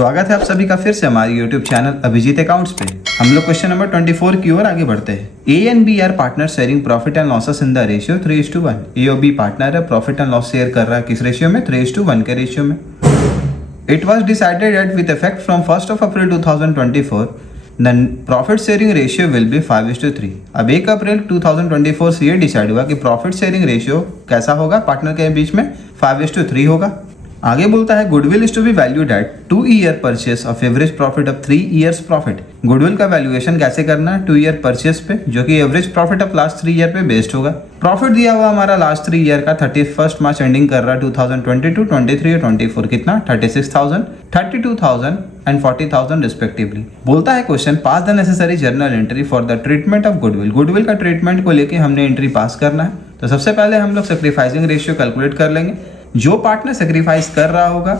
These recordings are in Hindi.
स्वागत है आप सभी का फिर से हमारे YouTube चैनल अभिजीत अकाउंट्स पे। हम लोग क्वेश्चन नंबर 24 की ओर आगे बढ़ते हैं। A and B are partner sharing profit and losses in the ratio 3:1। A और बी पार्टनर है, प्रॉफिट एंड लॉस शेयर कर रहा है किस रेशियो में? 3:1 के रेशियो में। It was decided that with effect from 1 April 2024 the profit sharing ratio will be 5:3। अब 1 अप्रैल 2024 से ये डिसाइड हुआ कि प्रॉफिट शेयरिंग रेशियो कैसा होगा पार्टनर के बीच में? 5:3 होगा। आगे बोलता है goodwill is to be valued at 2 year purchase of average profit of 3 years profit. Goodwill का वैल्यूएशन कैसे करना है? 2 ईयर परचेस पे, जो कि average profit of last 3 year पे बेस्ड होगा। प्रॉफिट दिया हुआ हमारा लास्ट 3 ईयर का 31 मार्च एंडिंग कर रहा है 2022, 23 और 24। कितना? 36,000, 32,000 एंड 40,000 रिस्पेक्टिवली। बोलता है question pass the necessary journal entry for the treatment of goodwill. Goodwill का ट्रीटमेंट को लेके हमने एंट्री पास करना है। तो सबसे पहले हम लोग सेक्रीफाइसिंग रेशियो कैलकुलेट कर लेंगे। जो पार्टनर सेक्रीफाइस कर रहा होगा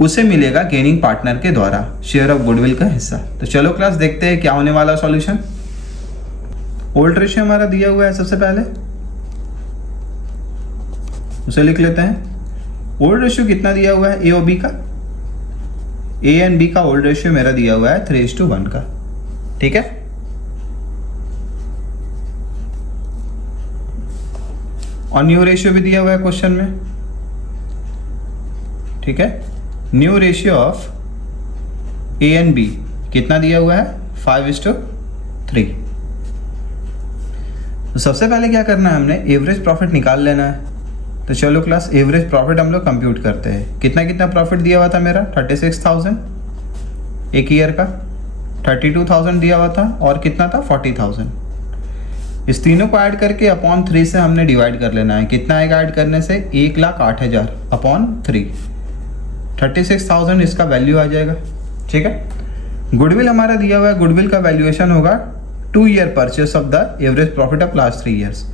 उसे मिलेगा गेनिंग पार्टनर के द्वारा शेयर ऑफ गुडविल का हिस्सा। तो चलो क्लास देखते हैं क्या होने वाला सॉल्यूशन। ओल्ड रेशियो हमारा दिया हुआ है, सबसे पहले उसे लिख लेते हैं। ओल्ड रेशियो कितना दिया हुआ है ए और बी का? ए एंड बी का ओल्ड रेशियो मेरा दिया हुआ है 3:1 का। ठीक है, और न्यू रेशियो भी दिया हुआ है क्वेश्चन में। ठीक है, new ratio of A and B कितना दिया हुआ है? 5:3। तो सबसे पहले क्या करना है, हमने एवरेज प्रॉफिट निकाल लेना है। तो चलो क्लास एवरेज प्रॉफिट हम लोग कंप्यूट करते हैं। कितना कितना प्रॉफिट दिया हुआ था मेरा? 36,000 एक ईयर का, 32,000 दिया हुआ था, और कितना था? 40,000। इस तीनों को ऐड करके अपॉन 3 से हमने डिवाइड कर लेना है। कितना आएगा ऐड करने से? 1,08,000 अपॉन 3, 36,000 इसका वैल्यू आ जाएगा। ठीक है, गुडविल हमारा दिया हुआ है, गुडविल का वैल्यूएशन होगा 2 year purchase of the average profit of last 3 years,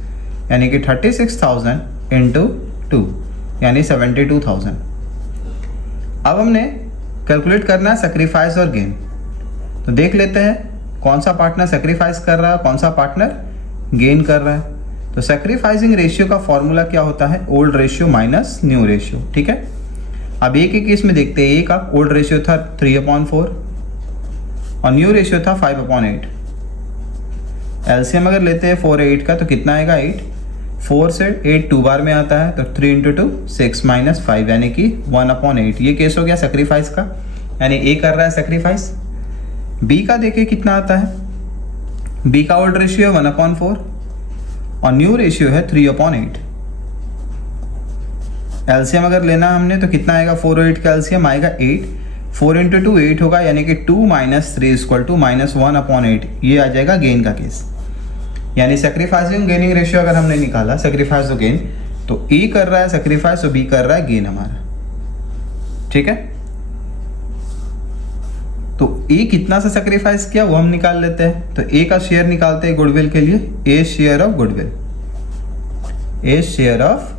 यानी कि 36,000 इंटू 2 यानी 72,000। अब हमने कैलकुलेट करना है सेक्रीफाइस और गेन। तो देख लेते हैं कौन सा पार्टनर सेक्रीफाइस कर रहा है, कौन सा पार्टनर गेन कर रहा है। तो सेक्रीफाइसिंग रेशियो का फॉर्मूला क्या होता है? Old ratio minus new ratio. ठीक है, अब एक ही केस में देखते हैं। ए का ओल्ड रेशियो था 3/4 और न्यू रेशियो था 5/8। एलसीएम अगर लेते हैं 4 8 का तो कितना आएगा? 8। 4 से 8 2 बार में आता है, तो 3 × 2 6 - 5 यानी कि 1/8। ये केस हो गया सेक्रीफाइस का, यानी ए कर रहा है सेक्रीफाइस। बी का देखिए कितना आता है। बी का ओल्ड रेशियो 1/4 और न्यू रेशियो है 3/8। एलसीएम अगर लेना हमने तो कितना आएगा? 4 और 8 का एलसीएम आएगा 8। 4 × 2 8 होगा, यानी कि 2 - 3 = -1/8। ये आ जाएगा गेन का केस। यानी सेक्रीफाइसिंग गेनिंग रेशियो अगर हमने निकाला सेक्रीफाइस और गेन, तो ए कर रहा है सेक्रीफाइस और बी कर रहा है गेन हमारा। ठीक है, तो ए कितना सा सेक्रीफाइस किया वो हम निकाल लेते हैं। तो ए का शेयर निकालते हैं गुडविल के लिए। A share of goodwill, a share of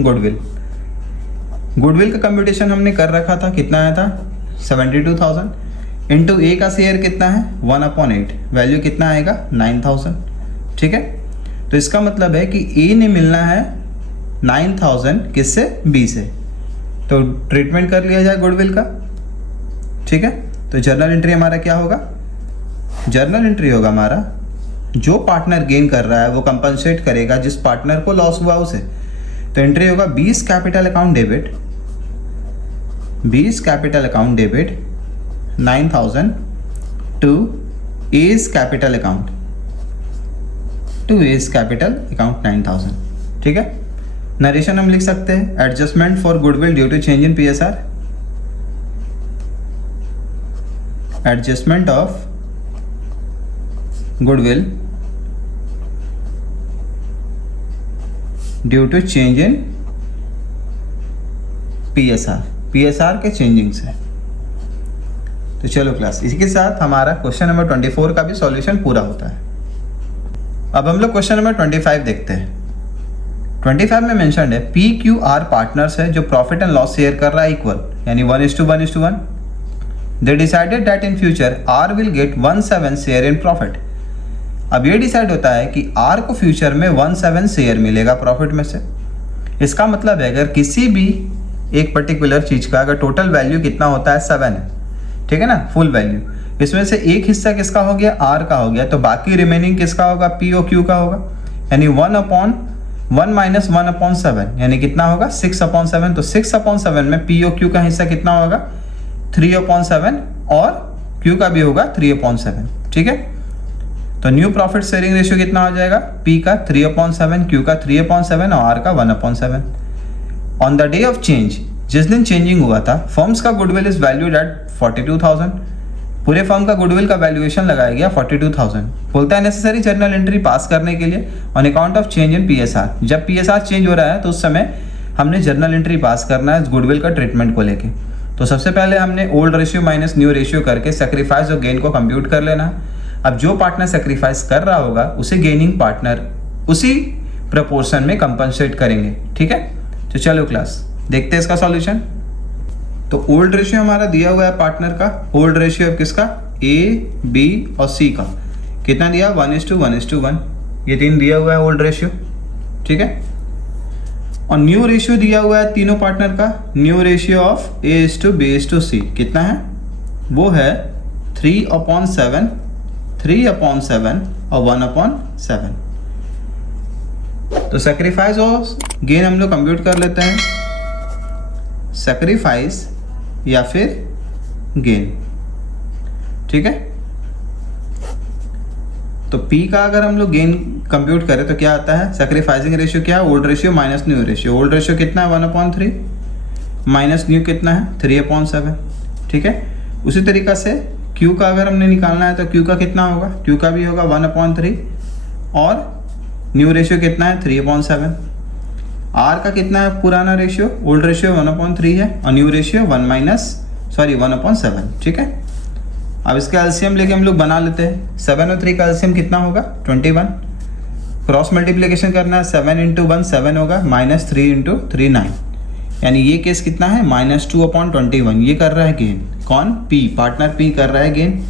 goodwill. Goodwill का कंप्यूटेशन हमने कर रखा था, कितना आया था? 72,000 इंटू ए का शेयर कितना है? 1/8, वैल्यू कितना आएगा? 9,000। ठीक है, तो इसका मतलब है कि ए ने मिलना है 9,000 किससे? बी से। तो ट्रीटमेंट कर लिया जाए गुडविल का। ठीक है, तो जर्नल एंट्री हमारा क्या होगा? जर्नल एंट्री होगा हमारा, जो पार्टनर गेन कर रहा है वो कंपनसेट करेगा जिस पार्टनर को लॉस हुआ उसे। तो एंट्री होगा 20 capital account debit, 20 capital account debit 9,000 to A's capital account, to A's capital account 9,000। ठीक है, नरेशन हम लिख सकते हैं adjustment for goodwill due to change in PSR. Adjustment of goodwill due to change in PSR, PSR के चेंजिंग से। तो चलो क्लास इसी के साथ हमारा क्वेश्चन नंबर 24 का भी सॉल्यूशन पूरा होता है। अब हम लोग क्वेश्चन नंबर 25 देखते हैं। 25 में मेंशन्ड है पी क्यू आर पार्टनर्स है जो प्रॉफिट एंड लॉस शेयर कर रहा है इक्वल, यानी 1:1:1। They decided that in future R will get 1/7 share in profit. अब ये डिसाइड होता है कि आर को फ्यूचर में 1/7 शेयर मिलेगा प्रॉफिट में से। इसका मतलब है अगर किसी भी एक पर्टिकुलर चीज़ का अगर टोटल वैल्यू कितना होता है 7 है, ठीक है ना, फुल वैल्यू, इसमें से एक हिस्सा किसका हो गया, आर का हो गया, तो बाकी रिमेनिंग किसका होगा, पी ओ क्यू का होगा, यानी 1/1 माइनस 1/7 यानी कितना होगा 6/7। तो 6/7 में पी ओ क्यू का हिस्सा कितना होगा 3/7 और क्यू का भी होगा 3/7, ठीक है। तो न्यू प्रॉफिट शेयरिंग रेशियो कितना हो जाएगा, पी का 3/7, क्यू का 3/7 और आर का 1/7। On the day of change, जिस दिन चेंजिंग हुआ था, फर्म्स का गुडविल इज वैल्यूड एट 42,000। पूरे फर्म का गुडविल का वैल्यूएशन लगाया गया 42,000। बोलता है नेसेसरी जर्नल एंट्री पास करने के लिए on account of change in PSR. जब पीएसआर चेंज हो रहा है तो उस समय हमने जर्नल एंट्री पास करना है गुडविल का ट्रीटमेंट को लेके। तो सबसे पहले हमने old ratio minus new ratio करके सेक्रीफाइस और गेन को कंप्यूट कर लेना है। अब जो पार्टनर सेक्रीफाइस कर रहा होगा उसे गेनिंग पार्टनर उसी प्रपोर्शन में कंपनसेट करेंगे, ठीक है। तो चलो क्लास देखते हैं इसका सॉल्यूशन। तो ओल्ड रेशियो हमारा दिया हुआ है पार्टनर का, ओल्ड रेशियो किसका, ए बी और सी का, कितना दिया 1:1:1, ये 3 दिया हुआ है ओल्ड रेशियो, ठीक है। और न्यू रेशियो दिया हुआ है तीनों पार्टनर का, न्यू रेशियो ऑफ A:B:C कितना है, वो है 3/7, 3/7 और 1/7। तो सेक्रीफाइस और गेन हम लोग कंप्यूट कर लेते हैं, सेक्रीफाइस या फिर गेन, ठीक है। तो P का अगर हम लोग गेन कंप्यूट करें तो क्या आता है, सेक्रीफाइसिंग रेशियो क्या है, old ratio minus new ratio. Old ratio कितना है 1/3 माइनस न्यू कितना है 3/7, ठीक है। उसी तरीका से Q का अगर हमने निकालना है तो Q का कितना होगा, Q का भी होगा 1/3 और न्यू रेशियो कितना है 3/7। R का कितना है पुराना रेशियो, ओल्ड रेशियो 1/3 है और न्यू रेशियो 1/7, ठीक है। अब इसका एलसीएम लेके हम लोग बना लेते हैं। 7 और 3 का एलसीएम कितना होगा 21। क्रॉस मल्टीप्लिकेशन करना है, 7 × 1 7 होगा, -3 × 3 9, यानी ये केस कितना है -2/21। ये कर रहा है गेन, कौन, P, पार्टनर P कर रहा है गेन।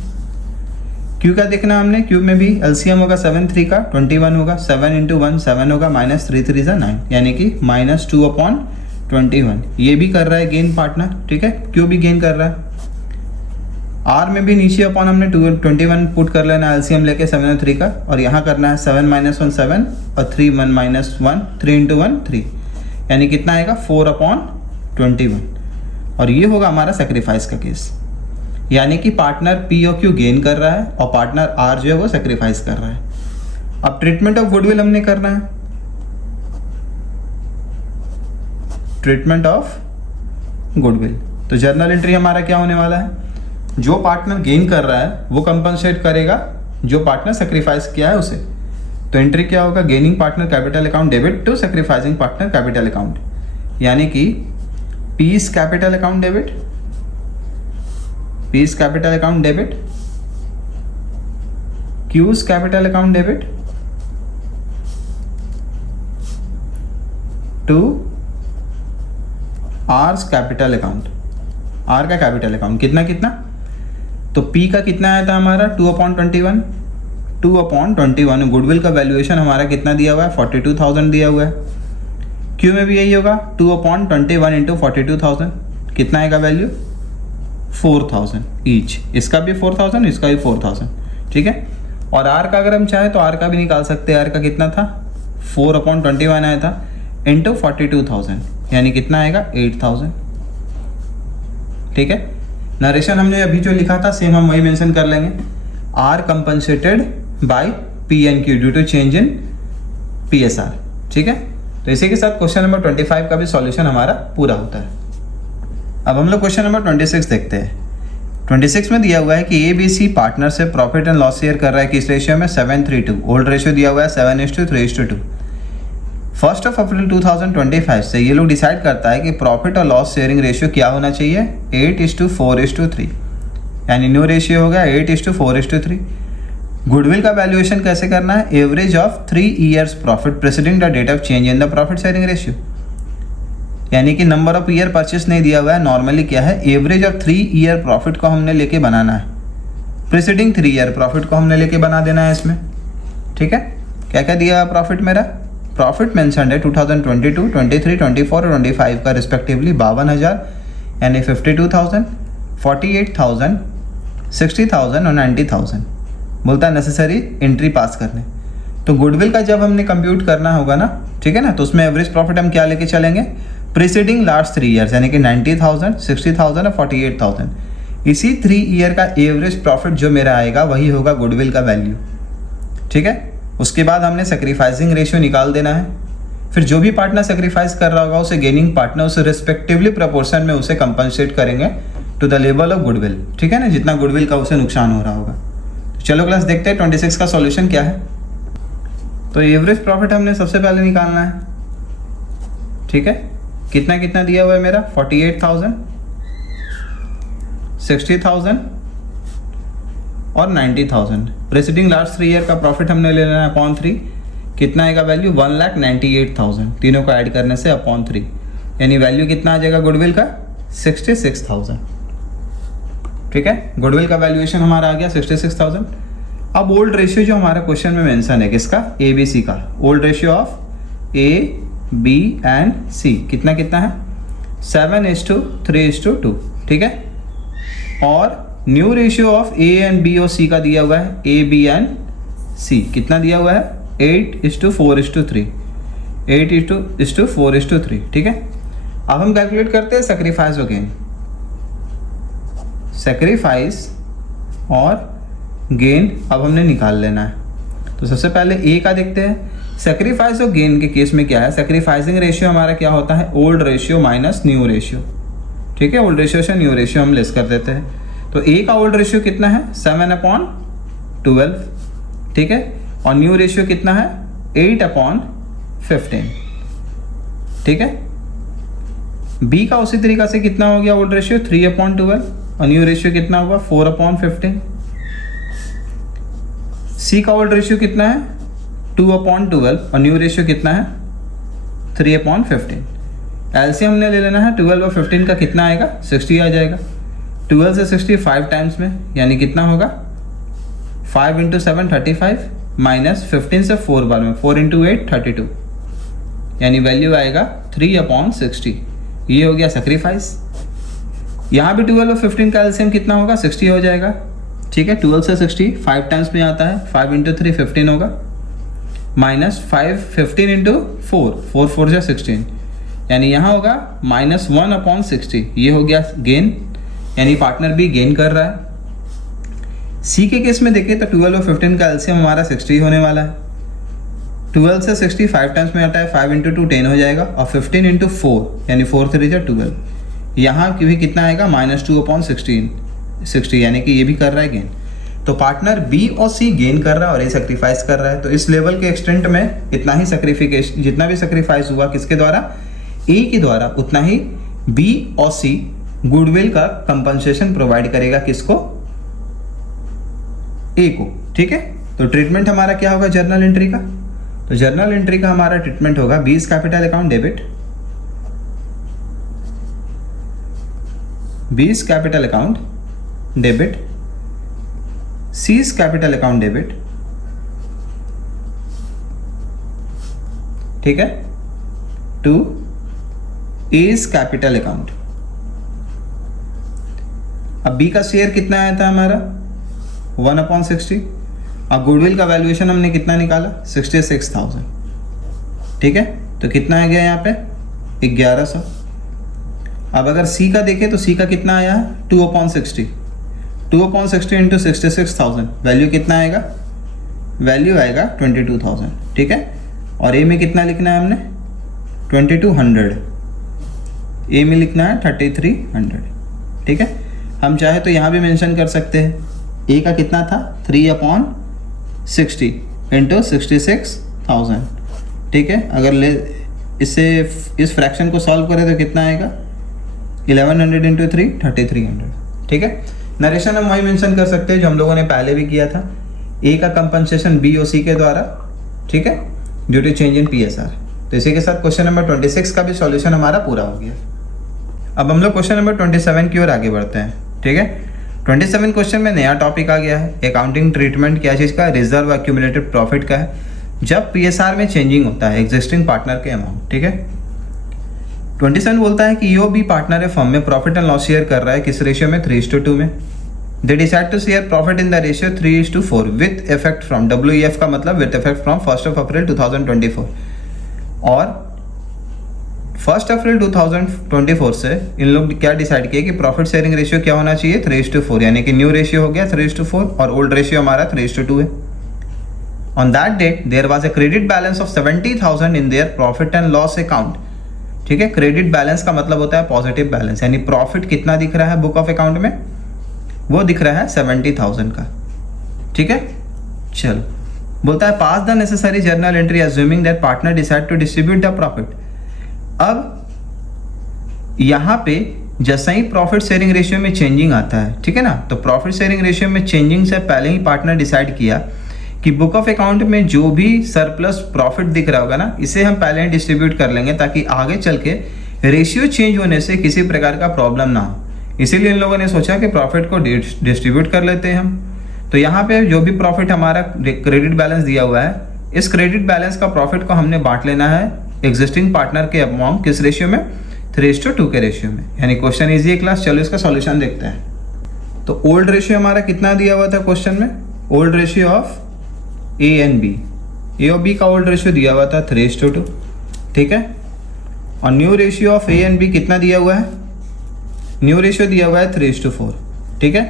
Q का देखना हमने, Q में भी एलसीएम होगा 7 3 का 21 होगा, 7 × 1 7 होगा, -3 3 9 यानी कि -2/21। ये भी कर रहा है गेन पार्टनर, ठीक है, Q भी गेन कर रहा है। R में भी नीचे अपॉन हमने 21 पुट कर लेना एलसीएम लेके 7 और 3 का, और यहाँ करना है 7 - 1 7 और 3 1 - 1 3 × 1 3, यानी कितना आएगा 4/21। और ये होगा हमारा सेक्रीफाइस का केस, यानी कि पार्टनर P और Q गेन कर रहा है और पार्टनर R जो है वो सेक्रीफाइस कर रहा है। अब ट्रीटमेंट ऑफ गुडविल हमने करना है, ट्रीटमेंट ऑफ गुडविल। तो जर्नल एंट्री हमारा क्या होने वाला है, जो पार्टनर गेन कर रहा है वो कंपनसेट करेगा जो पार्टनर सेक्रीफाइस किया है उसे। तो एंट्री क्या होगा, gaining partner capital account debit to sacrificing partner capital account, यानी कि P's capital account debit, P's capital account debit, Q's capital account debit to R's capital account, R का कैपिटल अकाउंट कितना कितना, तो P का कितना आया था हमारा 2/21, 2/21। गुडविल का वैल्यूएशन हमारा कितना दिया हुआ है 42,000 दिया हुआ है। Q में भी यही होगा 2/21 × 42,000, कितना आएगा वैल्यू 4,000 ईच, इसका भी 4,000 इसका भी 4,000, ठीक है। और R का अगर हम चाहे तो R का भी निकाल सकते हैं, R का कितना था 4/21 आया था इंटू 42,000, यानी कितना आएगा 8,000, ठीक है। नरेशन हमने अभी जो लिखा था सेम हम वही मेंशन कर लेंगे, R compensated by P and Q due to change in PSR, ठीक है। तो इसी के साथ क्वेश्चन नंबर 25 का भी सॉल्यूशन हमारा पूरा होता है। अब हम लोग क्वेश्चन नंबर 26 देखते हैं। 26 में दिया हुआ है कि ABC पार्टनर से प्रॉफिट एंड लॉस शेयर कर रहा है किस रेशियो में 7:3:2, ओल्ड रेशियो दिया हुआ है 7:3:2। 1 अप्रैल 2025 से ये लोग डिसाइड करता है कि प्रॉफिट और लॉस शेयरिंग रेशियो क्या होना चाहिए 8:4:3, यानी न्यू रेशियो होगा 8:4:3। गुडविल का वैल्यूएशन कैसे करना है, average of 3 years profit preceding the date of change in the profit sharing ratio, यानी कि नंबर ऑफ ईयर परचेस नहीं दिया हुआ है, नॉर्मली क्या है एवरेज ऑफ 3 ईयर प्रॉफिट को हमने लेके बनाना है, प्रेसिडिंग 3 ईयर प्रॉफिट को हमने लेके बना देना है इसमें, ठीक है। क्या क्या दिया प्रॉफिट मेरा, प्रॉफिट मेंशन्ड है 2022, 23, 24 और 25 का रिस्पेक्टिवली 52,000 यानी 52,000, 48,000, 60,000 और 90,000। बोलता है नेसेसरी एंट्री पास करने। तो गुडविल का जब हमने कंप्यूट करना होगा ना, ठीक है ना, तो उसमें एवरेज प्रॉफिट हम क्या लेके चलेंगे, प्रीसीडिंग लास्ट 3 ईयर्स यानी कि 90,000, 60,000 और 48,000। इसी 3 ईयर का एवरेज प्रॉफिट जो मेरा आएगा वही होगा गुडविल का वैल्यू, ठीक है। उसके बाद हमने सेक्रीफाइसिंग रेशियो निकाल देना है। फिर जो भी पार्टनर सेक्रीफाइस कर रहा होगा उसे गेनिंग पार्टनर उसे रिस्पेक्टिवली प्रोपोर्शन में उसे कंपनसेट करेंगे to the level of goodwill, ठीक है ना, जितना गुडविल का उसे नुकसान हो रहा होगा। तो चलो क्लास देखते हैं 26 का सॉल्यूशन क्या है। तो एवरेज प्रॉफिट हमने सबसे पहले निकालना है, ठीक है। कितना कितना दिया हुआ है मेरा, 48,000, 60,000 और 90,000। प्रेसिडिंग लास्ट 3 ईयर का प्रॉफिट हमने ले लेना है अपॉन 3। कितना आएगा वैल्यू, 1,98,000। तीनों को ऐड करने से अपॉन 3 यानी वैल्यू कितना आ जाएगा गुडविल का, 66,000, ठीक है। गुडविल का वैल्यूएशन हमारा आ गया 66,000। अब ओल्ड रेशियो जो हमारा क्वेश्चन में मेंशन है किसका, ए बी सी का, old ratio of A B and C कितना कितना है, 7:3:2, ठीक है। और new ratio of A and B और सी का दिया हुआ है, ए बी एंड सी कितना दिया हुआ है, 8:4:3, 8:4:3, ठीक है। अब हम कैलकुलेट करते हैं सेक्रीफाइस अगेन, सेक्रीफाइस और गेन अब हमने निकाल लेना है। तो सबसे पहले ए का देखते हैं। सेक्रीफाइस और गेन के केस में क्या है, सेक्रीफाइसिंग रेशियो हमारा क्या होता है, old ratio minus new ratio, ठीक है। ओल्ड रेशियो से न्यू रेशियो हम लेस कर देते हैं। तो ए का ओल्ड रेशियो कितना है, 7/12, ठीक है। और न्यू रेशियो कितना है, 8/15, ठीक है। बी का उसी तरीका से कितना हो गया ओल्ड रेशियो, 3/12 और न्यू रेशियो कितना होगा, 4/15। सी का ओल्ड रेशियो कितना है, 2/12 और न्यू रेशियो कितना है, 3/15। एलसीएम हमने ले लेना है, 12 और 15 का कितना आएगा, 60 आ जाएगा। 12 से 60 5 टाइम्स में यानी कितना होगा, 5 × 7 35 माइनस 15 से 4 बार में 4 × 8 32 यानी वैल्यू आएगा 3/60। ये हो गया सेक्रीफाइस। यहाँ भी 12 और 15 का एलसीएम कितना होगा, 60 हो जाएगा, ठीक है। 12 से 60 5 टाइम्स में आता है, 5 × 3 15 होगा, माइनस 5 15 × 4 4 4 से 16 यानी यहाँ होगा -1/60। ये हो गया गेन, यानी पार्टनर भी गेन कर रहा है। सी के केस में देखें तो 12 और 15 का एलसीएम हमारा 60 होने वाला है। 12 से 60 5 टाइम्स में आता है, 5 × 2 10 हो जाएगा और 15 × 4 यानी 4 3 जा 12। यहाँ भी कितना आएगा, -2/16 60 यानी कि ये भी कर रहा है गेन। तो पार्टनर बी और सी गेन कर रहा है और ये सेक्रीफाइस कर रहा है। तो इस लेवल के एक्सटेंट में इतना ही सेक्रीफिकेशन, जितना भी सेक्रीफाइस हुआ किसके द्वारा, ए के द्वारा, उतना ही बी और सी गुडविल का कंपनसेशन प्रोवाइड करेगा किसको, ए को, ठीक है। तो ट्रीटमेंट हमारा क्या होगा जर्नल एंट्री का, तो जर्नल एंट्री का हमारा ट्रीटमेंट होगा बीज कैपिटल अकाउंट डेबिट, बीज capital account debit, C's capital account debit, ठीक है, टू एज कैपिटल अकाउंट। अब बी का शेयर कितना आया था हमारा, 1/60। अब गुडविल का वैल्यूएशन हमने कितना निकाला, 66,000, ठीक है। तो कितना आ गया यहाँ पे, 1100। अब अगर सी का देखें तो सी का कितना आया, 2/60, 2/60 × 66,000 वैल्यू कितना आएगा, वैल्यू आएगा 22,000, ठीक है। और ए में कितना लिखना है हमने, 2200, ए में लिखना है 3300, ठीक है। हम चाहे तो यहाँ भी मेंशन कर सकते हैं, ए का कितना था, 3/60 × 66,000, ठीक है। अगर ले इससे इस फ्रैक्शन को सॉल्व करें तो कितना आएगा, 1100 × 3 3300, ठीक है। नरेशन हम वही मेंशन कर सकते हैं जो हम लोगों ने पहले भी किया था, ए का कंपनसेशन बी और सी के द्वारा, ठीक है, due to change in PSR. तो इसी के साथ क्वेश्चन नंबर 26 का भी सॉल्यूशन हमारा पूरा हो गया। अब हम लोग क्वेश्चन नंबर 27 की ओर आगे बढ़ते हैं, ठीक है। 27 क्वेश्चन में नया टॉपिक आ गया है, अकाउंटिंग ट्रीटमेंट क्या चीज़ का, रिजर्व एक्यूमुलेटेड प्रॉफिट का है। जब PSR में चेंजिंग होता है एग्जिस्टिंग पार्टनर के अमाउंट, ठीक है। 27 बोलता है कि EOB पार्टनर है फर्म में प्रॉफिट एंड लॉस शेयर कर रहा है किस रेशियो में, 3:2 में। They decide to share profit in the ratio 3:4 with effect from, WEF का मतलब विथ इफेक्ट फ्रॉम 1 अप्रैल 2024। और 1 अप्रैल 2024 से इन लोग क्या डिसाइड किया कि प्रॉफिट शेयरिंग रेशियो क्या होना चाहिए, 3:4, यानी कि न्यू रेशियो हो गया 3:4 और ओल्ड रेशियो हमारा 3:2 है। On that date there was a credit balance of 70,000 in their profit and loss account, ठीक है। क्रेडिट बैलेंस का मतलब होता है पॉजिटिव बैलेंस, यानी प्रॉफिट कितना दिख रहा है बुक ऑफ अकाउंट में, वो दिख रहा है 70,000 का, ठीक है। चलो बोलता है pass the necessary journal entry assuming that partner decide to distribute the profit. अब यहाँ पे जैसा ही प्रॉफिट शेयरिंग रेशियो में चेंजिंग आता है, ठीक है ना, तो प्रॉफिट शेयरिंग रेशियो में चेंजिंग से पहले ही पार्टनर डिसाइड किया कि बुक ऑफ अकाउंट में जो भी सरप्लस प्रॉफिट दिख रहा होगा ना, इसे हम पहले ही डिस्ट्रीब्यूट कर लेंगे ताकि आगे चल के रेशियो चेंज होने से किसी प्रकार का प्रॉब्लम ना हो। इसीलिए इन लोगों ने सोचा कि प्रॉफिट को डिस्ट्रीब्यूट कर लेते हैं हम। तो यहाँ पे जो भी प्रॉफिट हमारा क्रेडिट बैलेंस दिया हुआ है, इस क्रेडिट बैलेंस का प्रॉफिट को हमने बांट लेना है एग्जिस्टिंग पार्टनर के अमाउंट किस रेशियो में, 3:2 के रेशियो में। यानी क्वेश्चन इजी है क्लास। चलो इसका सॉल्यूशन देखते हैं। तो ओल्ड रेशियो हमारा कितना दिया हुआ था क्वेश्चन में, old ratio of A and B, A और B का ओल्ड रेशियो दिया हुआ था 3:2, ठीक है। और new ratio of A and B कितना दिया हुआ है, न्यू रेशियो दिया हुआ है 3:4, ठीक है।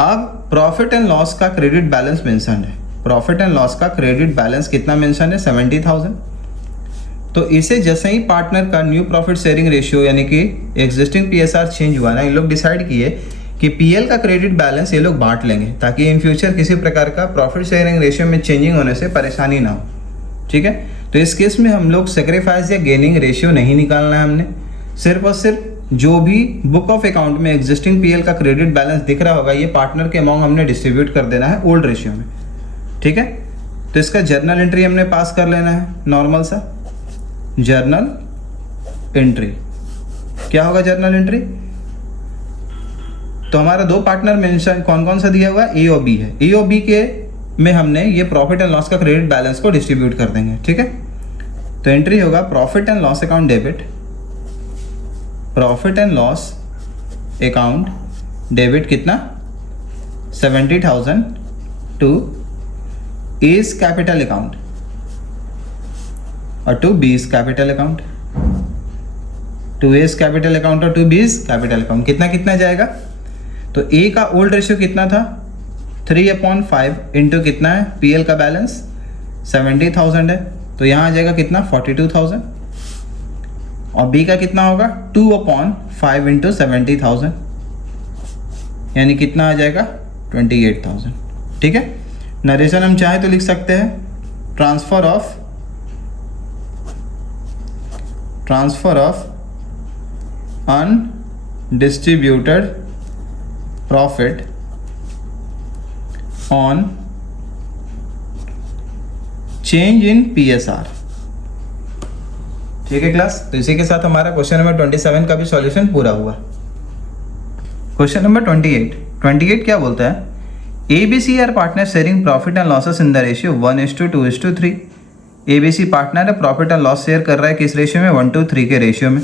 अब प्रॉफिट एंड लॉस का क्रेडिट बैलेंस मेंशन है, प्रॉफिट एंड लॉस का क्रेडिट बैलेंस कितना मेंशन है, 70,000। तो इसे जैसे ही पार्टनर का न्यू प्रॉफिट शेयरिंग रेशियो यानी कि एग्जिस्टिंग PSR चेंज हुआ ना, इन लोग डिसाइड किए कि PL का क्रेडिट बैलेंस ये लोग बांट लेंगे ताकि इन फ्यूचर किसी प्रकार का प्रॉफिट शेयरिंग रेशियो में चेंजिंग होने से परेशानी ना हो, ठीक है। तो इस केस में हम लोग सेक्रीफाइस या गेनिंग रेशियो नहीं निकालना है, हमने सिर्फ और सिर्फ जो भी बुक ऑफ अकाउंट में एग्जिस्टिंग PL का क्रेडिट बैलेंस दिख रहा होगा ये पार्टनर के अमाउंट हमने डिस्ट्रीब्यूट कर देना है ओल्ड रेशियो में, ठीक है। तो इसका जर्नल एंट्री हमने पास कर लेना है, नॉर्मल सा जर्नल एंट्री। क्या होगा जर्नल एंट्री, तो हमारा दो पार्टनर मेंशन कौन कौन सा दिया हुआ है, A और B है। A और B के में हमने ये प्रॉफिट एंड लॉस का क्रेडिट बैलेंस को डिस्ट्रीब्यूट कर देंगे, ठीक है। तो एंट्री होगा profit and loss account debit, profit and loss account debit कितना 70,000 टू A's कैपिटल अकाउंट और to B's capital account, to A's capital account और टू B's कैपिटल अकाउंट। कितना कितना जाएगा, तो A का ओल्ड रेशियो कितना था 3/5 इंटू कितना है PL का बैलेंस 70,000 है, तो यहाँ आ जाएगा कितना 42,000। और B का कितना होगा 2/5 इंटू 70,000 यानी कितना आ जाएगा 28,000, ठीक है। नरेशन हम चाहे तो लिख सकते हैं transfer of undistributed profit on change in PSR, ठीक है क्लास। तो इसी के साथ हमारा क्वेश्चन नंबर 27 का भी सॉल्यूशन पूरा हुआ। क्वेश्चन नंबर 28 क्या बोलता है, ABC are partner sharing profit and losses in the ratio 1:2:3। ABC partner है प्रॉफिट एंड लॉस शेयर कर रहा है किस रेशियो में, 1:3 के रेशियो में।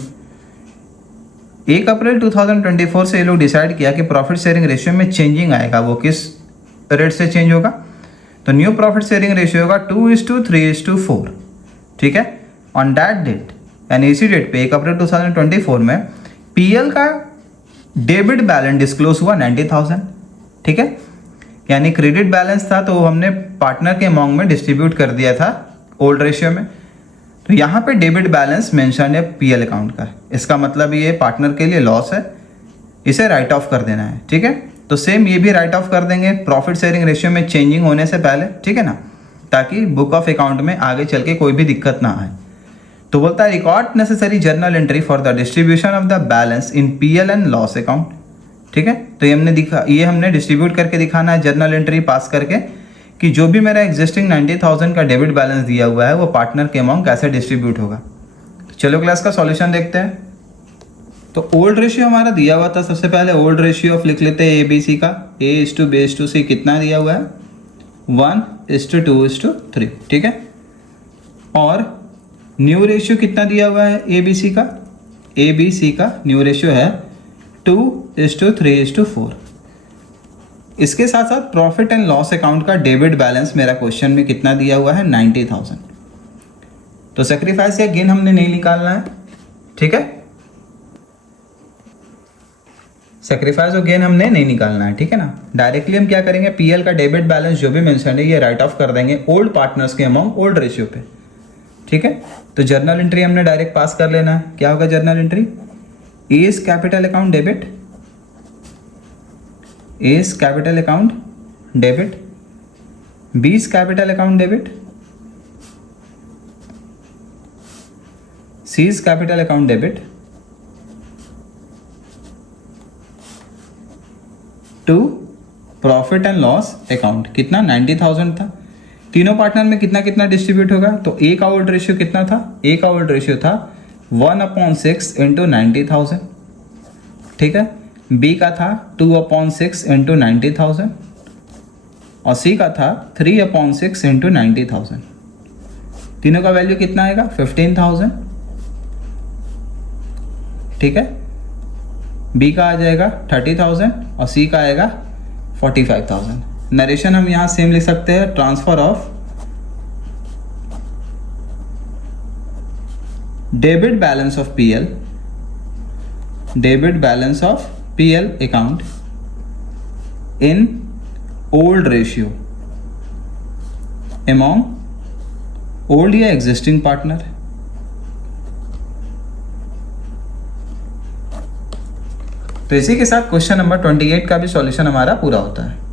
1 अप्रैल 2024 से ये लोग डिसाइड किया कि प्रॉफिट शेयरिंग रेशियो में चेंजिंग आएगा, वो किस रेट से चेंज होगा, तो न्यू प्रॉफिट शेयरिंग रेशियो होगा 2:3:4, ठीक है। ऑन दैट डेट यानी इसी डेट पे 1 अप्रैल 2024 में PL का डेबिट बैलेंस डिस्क्लोज हुआ 90,000, ठीक है। यानी क्रेडिट बैलेंस था तो हमने पार्टनर के अमाउंट में डिस्ट्रीब्यूट कर दिया था ओल्ड रेशियो में। तो यहाँ पे डेबिट बैलेंस मेंशन है PL अकाउंट का, इसका मतलब ये पार्टनर के लिए लॉस है, इसे राइट ऑफ कर देना है, ठीक है। तो सेम ये भी राइट ऑफ कर देंगे प्रॉफिट शेयरिंग रेशियो में चेंजिंग होने से पहले, ठीक है ना, ताकि बुक ऑफ अकाउंट में आगे चल के कोई भी दिक्कत ना आए। तो बोलता है record necessary journal entry for the distribution of the balance in PL and loss account, ठीक है। तो ये हमने डिस्ट्रीब्यूट करके दिखाना है जर्नल एंट्री पास करके कि जो भी मेरा एग्जिस्टिंग 90,000 का डेबिट बैलेंस दिया हुआ है वो पार्टनर के अमाउंट कैसे डिस्ट्रीब्यूट होगा। तो चलो क्लास का सॉल्यूशन देखते हैं। तो ओल्ड रेशियो हमारा दिया हुआ था, सबसे पहले ओल्ड रेशियो ऑफ लिख लेते हैं ABC का, A/B/C कितना दिया हुआ है 1:2:3, ठीक है। और न्यू रेशियो कितना दिया हुआ है ए बी सी का न्यू रेशियो है 2:3:4। इसके साथ साथ प्रॉफिट एंड लॉस अकाउंट का डेबिट बैलेंस मेरा क्वेश्चन में कितना दिया हुआ है 90,000। तो सेक्रीफाइस या गेन हमने नहीं निकालना है, ठीक है, सेक्रीफाइस और गेन हमने नहीं निकालना है, ठीक है ना। डायरेक्टली हम क्या करेंगे, पीएल का डेबिट बैलेंस जो भी मेंशन है ये राइट ऑफ कर देंगे ओल्ड पार्टनर्स के अमाउंट ओल्ड रेशियो पे, ठीक है। तो जर्नल एंट्री हमने डायरेक्ट पास कर लेना है। क्या होगा journal entry, A's capital account debit, A's capital account debit, B's capital account debit, C's capital account debit to profit and loss account. कितना 90,000 था। तीनों पार्टनर में कितना कितना डिस्ट्रीब्यूट होगा, तो ए का ओल्ड रेशियो कितना था, ए का ओल्ड रेशियो था 1/6 इंटू 90,000, ठीक है। बी का था 2/6 इंटू 90,000 और सी का था 3/6 इंटू 90,000। तीनों का वैल्यू कितना आएगा 15,000, ठीक है। बी का आ जाएगा 30,000 और सी का आएगा 45,000। नरेशन हम यहां सेम लिख सकते हैं, transfer of debit balance of PL, debit balance of PL account in old ratio among old या एग्जिस्टिंग पार्टनर। तो इसी के साथ क्वेश्चन नंबर 28 का भी सॉल्यूशन हमारा पूरा होता है।